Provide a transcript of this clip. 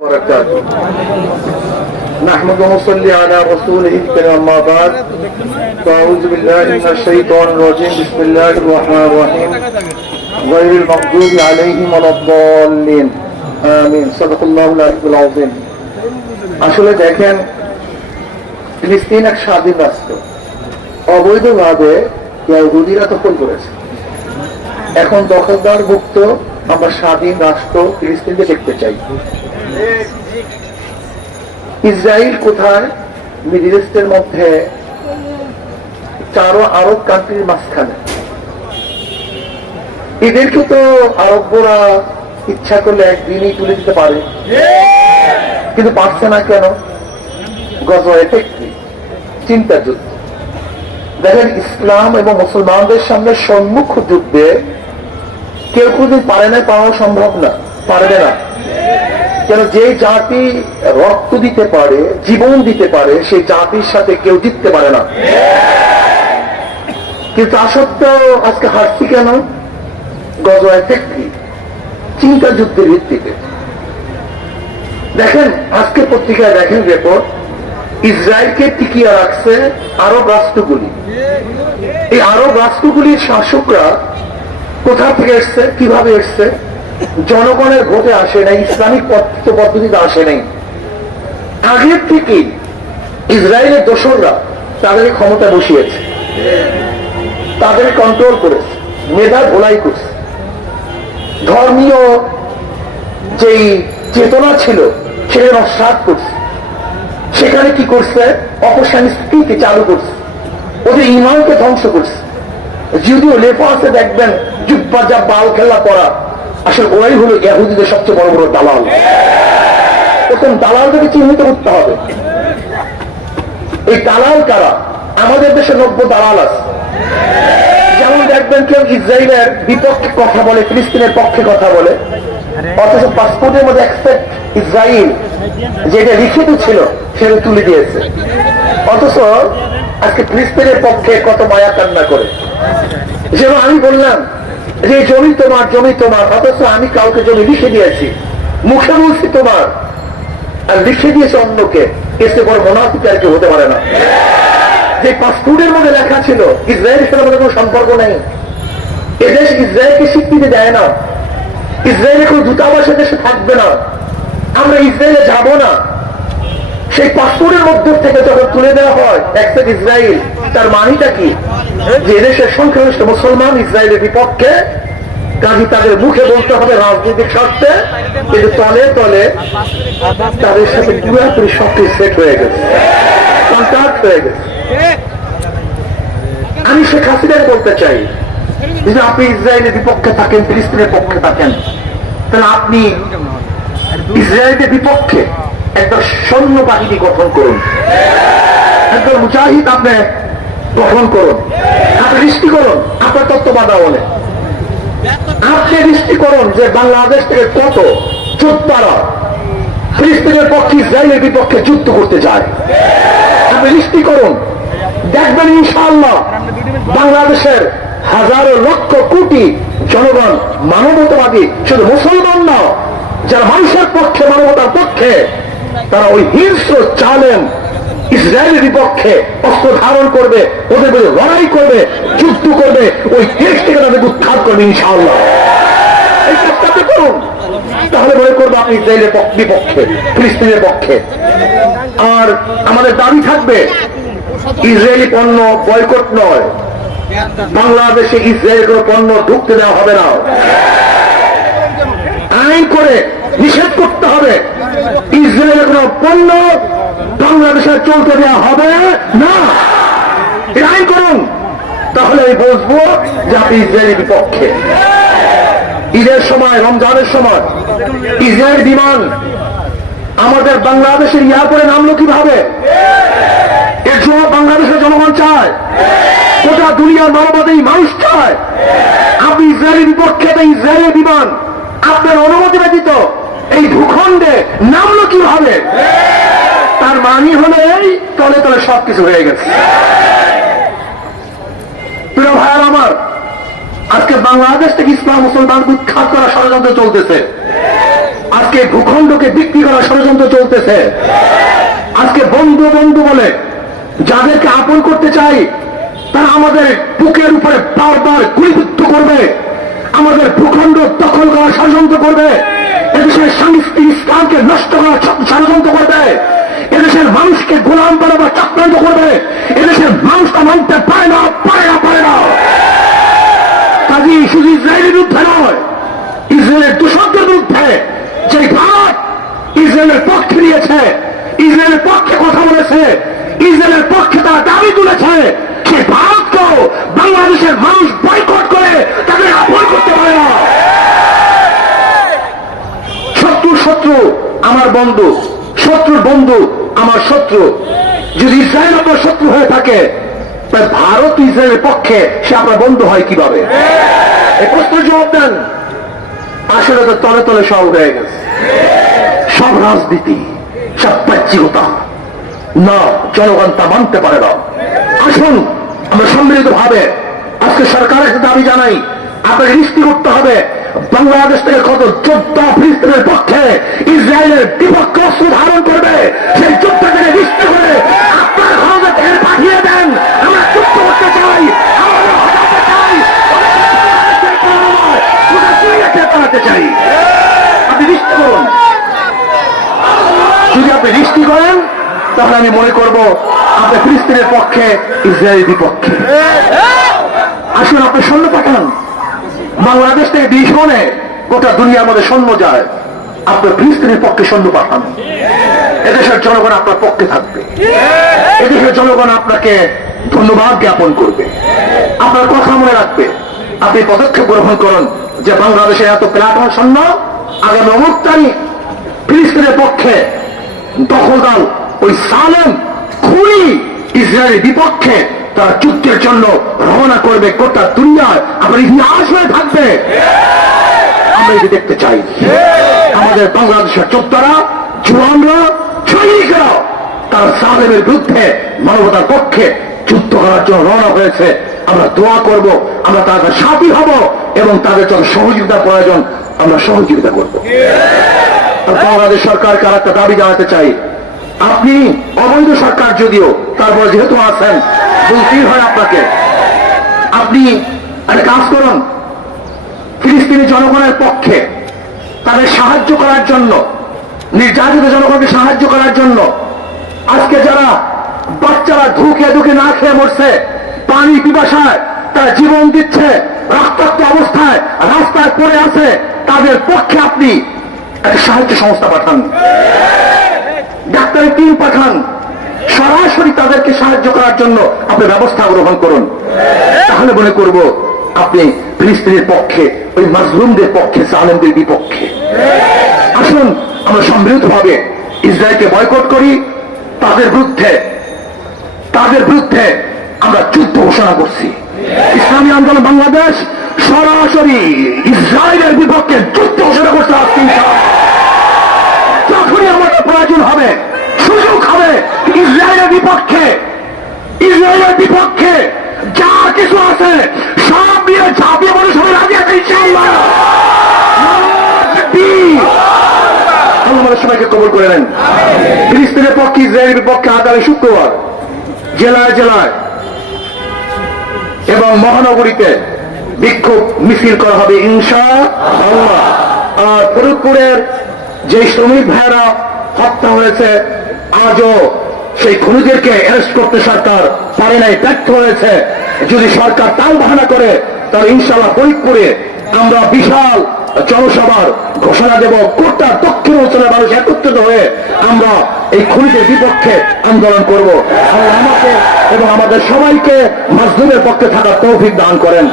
وبركاته نحمد ونصلي على رسوله الكريم أما بعد فأعوذ بالله من الشيطان الرجيم بسم الله الرحمن الرحيم غير المغضوب عليهم ولا الضالين آمين صدق الله العلي العظيم আসলে দেখেন ফিলিস্তিন এক স্বাধীন রাষ্ট্র অবৈধভাবে ইহুদিরা দখল করেছে এখন দখলদার মুক্ত আমরা স্বাধীন রাষ্ট্র ফিলিস্তিনকে দেখতে চাই ইসরায়েল কোথায় মিডল ইস্টের মধ্যে চারো আরব কান্ট্রির মাঝখানে এদেরকে তো আরবরা ইচ্ছা করলে একদিনই তুলে দিতে পারে কিন্তু পারছে না কেন গজওয়ায়ে ফিক্রি চিন্তার যুদ্ধ দেখেন ইসলাম এবং মুসলমানদের সামনে সম্মুখ যুদ্ধে কেউ কোনদিন পারে না পাওয়া সম্ভব না পারবে না কেন যে জাতি রক্ত দিতে পারে জীবন দিতে পারে সেই জাতির সাথে কেউ জিততে পারে না কিন্তু তা সত্ত্বেও আজকে হারছি কেন গজওয়ায়ে ফিক্রি চিন্তা যুদ্ধের ভিত্তিতে দেখেন আজকে পত্রিকায় দেখেন রিপোর্ট ইসরায়েলকে টিকিয়ে রাখছে আরব রাষ্ট্রগুলি এই আরব রাষ্ট্রগুলির শাসকরা কোথা থেকে এসছে কিভাবে এসছে জনগণের ভোটে আসে নাই ইসলামিক পদ্ধতিতে আসে নাই আগের থেকে ইসরায়েলের দোসররা তাদের ক্ষমতা বসিয়েছে তাদের কন্ট্রোল করেছে মেধা ভোলাই করছে ধর্মীয় যেই চেতনা ছিল সেটা নস্যাৎ করছে সেখানে কি করছে অপসংস্কৃতি চালু করছে ওদের ইমানকে ধ্বংস করছে যদিও লেখা আছে দেখবেন জুব্বা যা বাল খেলা করা আসলে ওরাই হলো ইহুদিদের সবচেয়ে বড় বড় দালাল প্রথম দালালদেরকে চিহ্নিত করতে হবে এই দালাল কারা আমাদের দেশে 90 দালাল আছে যেমন দেখবেন কেউ ইসরায়েলের বিপক্ষে কথা বলে ফিলিস্তিনের পক্ষে কথা বলে অথচ পাসপোর্টের মধ্যে এক্সপেক্ট ইসরায়েল যেটা লিখিত ছিল সেটা তুলে দিয়েছে অথচ আজকে ফিলিস্তিনের পক্ষে কত মায়া কান্না করে যেন আমি বললাম যে জমি তোমার অথচ আমি কাউকে জমি লিখে দিয়েছি মুখে বলছি তোমার আর লিখে দিয়েছে অন্যকে এসে বড় মুনাফিক আর কেউ হতে পারে না যে পাসপোর্টের মধ্যে লেখা ছিল ইসরায়েলের সাথে আমাদের কোনো সম্পর্ক নেই এদেশ ইসরায়েলকে স্বীকৃতি দেয় না ইসরায়েলের কোন দূতাবাসের দেশে থাকবে না আমরা ইসরায়েলে যাব না সেই পাসপোর্টের মধ্য থেকে যখন তুলে দেওয়া হয় একসাথে ইসরায়েল তার মানিটা কি যে দেশের সংখ্যাগরিষ্ঠ মুসলমান ইসরায়েলের বিপক্ষে কাজী তাদের মুখে বলতে হবে রাজনৈতিক স্বার্থে কিন্তু তলে তলে তাদের সাথে পুরোপুরি সবকিছু সেট হয়ে গেছে কন্ট্যাক্ট হয়ে গেছে আমি শেখ হাসিনাকে বলতে চাই যদি আপনি ইসরায়েলের বিপক্ষে থাকেন ফিলিস্তিনের পক্ষে থাকেন তাহলে আপনি ইসরায়েলের বিপক্ষে একটা সৈন্য বাহিনী গঠন করুন একজন মুজাহিদ আপনি গঠন করুন আপনি দৃষ্টি করুন আপনার তত্ত্বাবধানে আপনি দৃষ্টি করুন যে বাংলাদেশ থেকে কত যোদ্ধারা ফিলিস্তিনের পক্ষে ইসরায়েলের বিপক্ষে যুদ্ধ করতে যায় আপনি দৃষ্টি করুন দেখবেন ইনশাআল্লাহ বাংলাদেশের হাজারো লক্ষ কোটি জনগণ মানবতাবাদী শুধু মুসলমান না যারা মানুষের পক্ষে মানবতার পক্ষে তারা ওই হিংস্র জালেম ইসরায়েলের বিপক্ষে অস্ত্র ধারণ করবে ওদের বিরুদ্ধে লড়াই করবে যুদ্ধ করবে ওই দেশ থেকে তাদের উৎখাত করবে ইনশাআল্লাহ এই চেষ্টাতে করুন তাহলে মনে করবো আপনি ইসরায়েলের বিপক্ষে ফিলিস্তিনের পক্ষে আর আমাদের দাবি থাকবে ইসরায়েলি পণ্য বয়কট নয় বাংলাদেশে ইসরায়েলের কোনো পণ্য ঢুকতে দেওয়া হবে না আইন করে নিষেধ করতে হবে ইসরায়েলের কোন পণ্য বাংলাদেশে চলতে দেওয়া হবে না আইন করুন তাহলে আমি বুঝবো যে আপনি ইসরায়েলের বিপক্ষে ঈদের সময় রমজানের সময় ইসরায়েল বিমান আমাদের বাংলাদেশের এয়ারপোর্টে নামলো কিভাবে এর জন্য বাংলাদেশের জনগণ চায় গোটা দুনিয়ার মানবতাই মানুষ চায় আপনি ইসরায়েলের বিপক্ষে ইসরায়েলের বিমান আপনার অনুমতি ব্যতীত এই ভূখণ্ডে নামলো কিভাবে তার মানি হলো এই তলে তলে সবকিছু হয়ে গেছে প্রিয় ভাইয়ার আমার আজকে বাংলাদেশ থেকে ইসলাম মুসলমান উৎখাত করা ষড়যন্ত্র চলতেছে আজকে ভূখণ্ডকে বিক্রি করা ষড়যন্ত্র চলতেছে। আজকে বন্ধু বন্ধু বলে যাদেরকে আপন করতে চাই তারা আমাদের বুকের উপরে বারবার গুলিবিদ্ধ করবে, আমাদের ভূখণ্ড দখল করার ষড়যন্ত্র করবে, এদেশের সাংস্কৃতিক ইসলামকে নষ্ট করার ষড়যন্ত্র করবে, এদেশের মানুষকে গোলাম বানাবার চক্রান্ত করবে। এদেশের মানুষটা মানতে পারে না, পারে না, পারে না। কাজী শুধু ইসরায়েলের বিরুদ্ধে নয়, ইসরায়েলের দূষকদের বিরুদ্ধে যে ভারত ইসরায়েলের পক্ষে নিয়েছে, ইসরায়েলের পক্ষে কথা বলেছে, ইসরায়েলের পক্ষে তারা দাবি তুলেছে, সেই ভারতকেও বাংলাদেশের মানুষ বয়কট করে তাদের আপন করতে পারে না। শত্রুর শত্রু আমার বন্ধু, শত্রুর বন্ধু আমার শত্রু। যদি ইসরায়েল আপনার শত্রু হয়ে থাকে তাই ভারত ইসরায়েলের পক্ষে সে আপনার বন্ধু হয় কিভাবে? এই প্রশ্নের জবাব দেন। আসলে তো তলে তলে সব হয়ে গেছে, সব রাজনীতি, সব বাহ্যিকতা। না, জনগণ তা মানতে পারে না। আসুন আমরা সম্মিলিত ভাবে আজকে সরকারের দাবি জানাই, আপনাকে নিশ্চিত করতে হবে বাংলাদেশ থেকে কত যোদ্ধা ফিলিস্তিনের পক্ষে ইসরায়েলের বিপক্ষে অস্ত্র ধারণ করবে, সেই যুদ্ধ থেকে নিশ্চিত করে আপনার খরচে থেকে পাঠিয়ে দেন। আমরা যুদ্ধ করতে চাই, আমরা হটাতে চাই, পালাতে চাই। আপনি নিশ্চিত করুন, যদি আপনি নিশ্চিত করেন তাহলে আমি মনে করব আপনি ফিলিস্তিনের পক্ষে, ইসরায়েলের বিপক্ষে। আসুন আপনি সৈন্য পাঠান, বাংলাদেশ থেকে দিশনে গোটা দুনিয়ার মধ্যে সৈন্য যায়, আপনার ফিলিস্তিনের পক্ষে সৈন্য পাঠান। এদেশের জনগণ আপনার পক্ষে থাকবে, এদেশের জনগণ আপনাকে ধন্যবাদ জ্ঞাপন করবে, আপনার কথা মনে রাখবে। আপনি পদক্ষেপ গ্রহণ করুন যে বাংলাদেশে এত প্ল্যাটফর্ম সৈন্য আগামী অমুক তারিখ ফিলিস্তিনের পক্ষে দখলদার ওই সালেম খুনি ইসরায়েলের বিপক্ষে তারা যুদ্ধের জন্য রওনা করবে। গোটা দুনিয়ায় আপনার ইতিহাস হয়ে থাকবে। আমরা এটি দেখতে চাই। আমাদের বাংলাদেশের যোদ্ধারা, জওয়ানরা, সৈনিকরা তারা সালেমের বিরুদ্ধে মানবতার পক্ষে যুদ্ধ করার জন্য রওনা হয়েছে। আমরা দোয়া করব, আমরা তাদের সাথী হব এবং তাদের যত সহযোগিতার প্রয়োজন আমরা সহযোগিতা করব। বাংলাদেশ সরকারকে আর একটা দাবি জানাতে চাই, আপনি অবৈধ সরকার যদিও তারপর যেহেতু আছেন বলতেই হয় আপনাকে, আপনি একটা কাজ করুন, ফিলিস্তিনি জনগণের পক্ষে তাদের সাহায্য করার জন্য, নির্যাতিত জনগণকে সাহায্য করার জন্য আজকে যারা বাচ্চারা ধুকে ধুকে না খেয়ে মরছে, পানি পিপাসায় তারা জীবন দিচ্ছে, রক্তাক্ত অবস্থায় রাস্তায় পড়ে আছে, তাদের পক্ষে আপনি একটা সাহায্য সংস্থা পাঠান, ডাক্তারি টিম পাঠান, সরাসরি তাদেরকে সাহায্য করার জন্য আপনি ব্যবস্থা গ্রহণ করুন। তাহলে মনে করব আপনি ফিলিস্তিনের পক্ষে, ওই মাজলুমদের পক্ষে, সালেমদের বিপক্ষে। আসুন আমরা সম্মিলিতভাবে ইসরায়েলকে বয়কট করি, তাদের বিরুদ্ধে আমরা যুদ্ধ ঘোষণা করছি। ইসলামী আন্দোলন বাংলাদেশ সরাসরি ইসরায়েলের বিপক্ষে যুদ্ধ ঘোষণা করছে। যখনই আমাদের প্রয়োজন হবে, সুযোগ হবে, ইসরায়েলের বিপক্ষে যা কিছু আছে সব নিয়ে ঝাঁপিয়ে পড়ে সবাই রাজি আছে ইনশাআল্লাহ। আমাদের সবাইকে কবুল করে নেন। ফিলিস্তিনের পক্ষে, ইসরায়েলের বিপক্ষে আগামী শুক্রবার জেলায় জেলায় এবং মহানগরীতে বিক্ষোভ মিছিল করা হবে ইনশাআল্লাহ। আর ফরিদপুরের যে শ্রমিক ভাইরা হত্যা হয়েছে, আজও সেই খুনিদেরকে অ্যারেস্ট করতে সরকার পারে নাই, ব্যর্থ হয়েছে। যদি সরকার তাল বাহানা করে তাহলে ইনশাআল্লাহ ফরিদপুরে আমরা বিশাল জনসভার ঘোষণা দেব। গোটা দক্ষিণ অঞ্চলের মানুষ একত্রিত হয়ে আমরা এই খুনিদের বিপক্ষে আন্দোলন করব। আল্লাহ আমাকে এবং আমাদের সবাইকে মাজলুমের পক্ষে থাকার তৌফিক দান করেন।